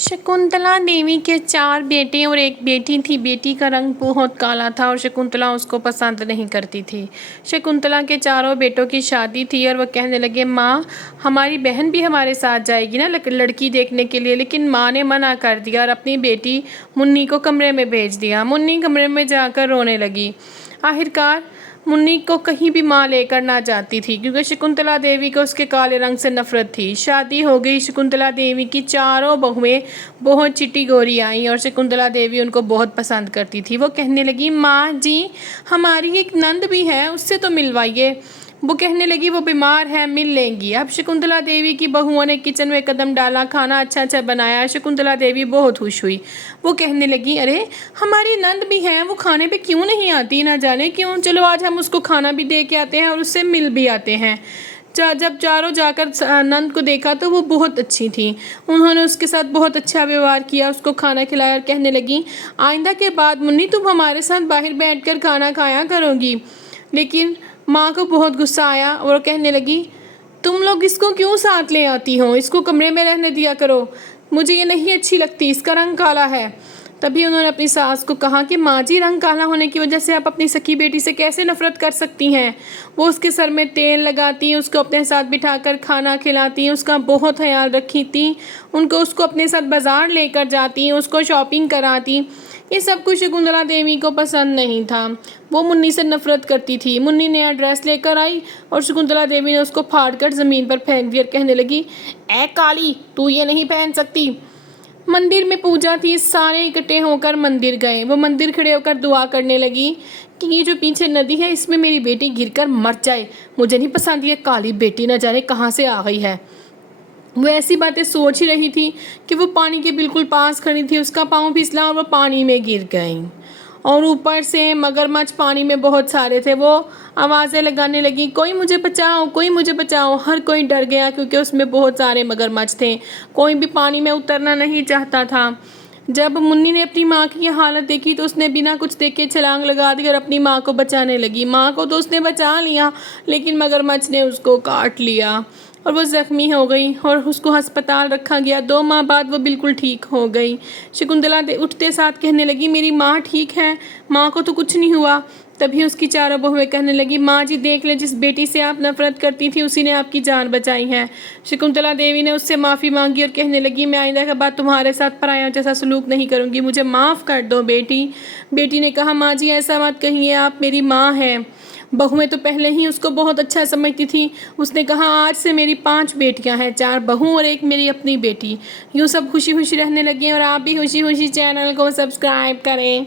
शकुंतला देवी के 4 बेटे और 1 बेटी थी। बेटी का रंग बहुत काला था और शकुंतला उसको पसंद नहीं करती थी। शकुंतला के चारों बेटों की शादी थी और वह कहने लगे, माँ हमारी बहन भी हमारे साथ जाएगी ना लड़की देखने के लिए। लेकिन माँ ने मना कर दिया और अपनी बेटी मुन्नी को कमरे में भेज दिया। मुन्नी कमरे में जाकर रोने लगी। आखिरकार मुन्नी को कहीं भी माँ लेकर ना जाती थी क्योंकि शकुंतला देवी को उसके काले रंग से नफरत थी। शादी हो गई। शकुंतला देवी की चारों बहुएं बहुत चिट्टी गोरी आई और शकुंतला देवी उनको बहुत पसंद करती थी। वो कहने लगी, माँ जी हमारी एक नंद भी है, उससे तो मिलवाइए। वो कहने लगी वो बीमार है, मिल लेंगी। अब शकुंतला देवी की बहुओं ने किचन में कदम डाला, खाना अच्छा अच्छा बनाया। शकुंतला देवी बहुत खुश हुई। वो कहने लगी, अरे हमारी नंद भी है, वो खाने पे क्यों नहीं आती, ना जाने क्यों। चलो आज हम उसको खाना भी दे के आते हैं और उससे मिल भी आते हैं। जब चारों जाकर नंद को देखा तो वो बहुत अच्छी थी। उन्होंने उसके साथ बहुत अच्छा व्यवहार किया, उसको खाना खिलाया और कहने लगी, आइंदा के बाद मुन्नी तुम हमारे साथ बाहर बैठकर खाना खाया करोगी। लेकिन माँ को बहुत गुस्सा आया और कहने लगी, तुम लोग इसको क्यों साथ ले आती हो, इसको कमरे में रहने दिया करो, मुझे ये नहीं अच्छी लगती, इसका रंग काला है। तभी उन्होंने अपनी सास को कहा कि माँ जी रंग काला होने की वजह से आप अपनी सखी बेटी से कैसे नफरत कर सकती हैं। वो उसके सर में तेल लगाती, उसको अपने साथ बिठाकर खाना खिलाती, उसका बहुत ख्याल रखी थी, उसको अपने साथ बाज़ार लेकर जाती, उसको शॉपिंग कराती। ये सब कुछ शकुंतला देवी को पसंद नहीं था। वो मुन्नी से नफरत करती थी। मुन्नी नया ड्रेस लेकर आई और शकुंतला देवी ने उसको फाड़कर ज़मीन पर फेंक दिया, कहने लगी, ए काली तू ये नहीं पहन सकती। मंदिर में पूजा थी, सारे इकट्ठे होकर मंदिर गए। वो मंदिर खड़े होकर दुआ करने लगी कि ये जो पीछे नदी है इसमें मेरी बेटी गिरकर मर जाए, मुझे नहीं पसंद ये काली बेटी, न जाने कहाँ से आ गई है। वो ऐसी बातें सोच ही रही थी कि वो पानी के बिल्कुल पास खड़ी थी। उसका पाँव फिसला और वो पानी में गिर गई और ऊपर से मगरमच्छ पानी में बहुत सारे थे। वो आवाज़ें लगाने लगी, कोई मुझे बचाओ, कोई मुझे बचाओ। हर कोई डर गया क्योंकि उसमें बहुत सारे मगरमच्छ थे। कोई भी पानी में उतरना नहीं चाहता था। जब मुन्नी ने अपनी माँ की ये हालत देखी तो उसने बिना कुछ देखे छलांग लगा दी और अपनी माँ को बचाने लगी। माँ को तो उसने बचा लिया लेकिन मगरमच्छ ने उसको काट लिया और वो ज़ख्मी हो गई और उसको अस्पताल रखा गया। 2 माह बाद वो बिल्कुल ठीक हो गई। शकुंतला उठते साथ कहने लगी, मेरी माँ ठीक है, माँ को तो कुछ नहीं हुआ। तभी उसकी चारों बहुएं कहने लगी, माँ जी देख ले, जिस बेटी से आप नफरत करती थी उसी ने आपकी जान बचाई है। शकुंतला देवी ने उससे माफ़ी मांगी और कहने लगी, मैं आइंदा के बाद तुम्हारे साथ परायों जैसा सलूक नहीं करूँगी, मुझे माफ़ कर दो बेटी। बेटी ने कहा, माँ जी ऐसा मत कहिए, आप मेरी माँ हैं। बहुएं तो पहले ही उसको बहुत अच्छा समझती थी। उसने कहा, आज से मेरी 5 बेटियां हैं, 4 बहू और 1 मेरी अपनी बेटी। यूँ सब खुशी खुशी रहने लगे और आप भी खुशी खुशी चैनल को सब्सक्राइब करें।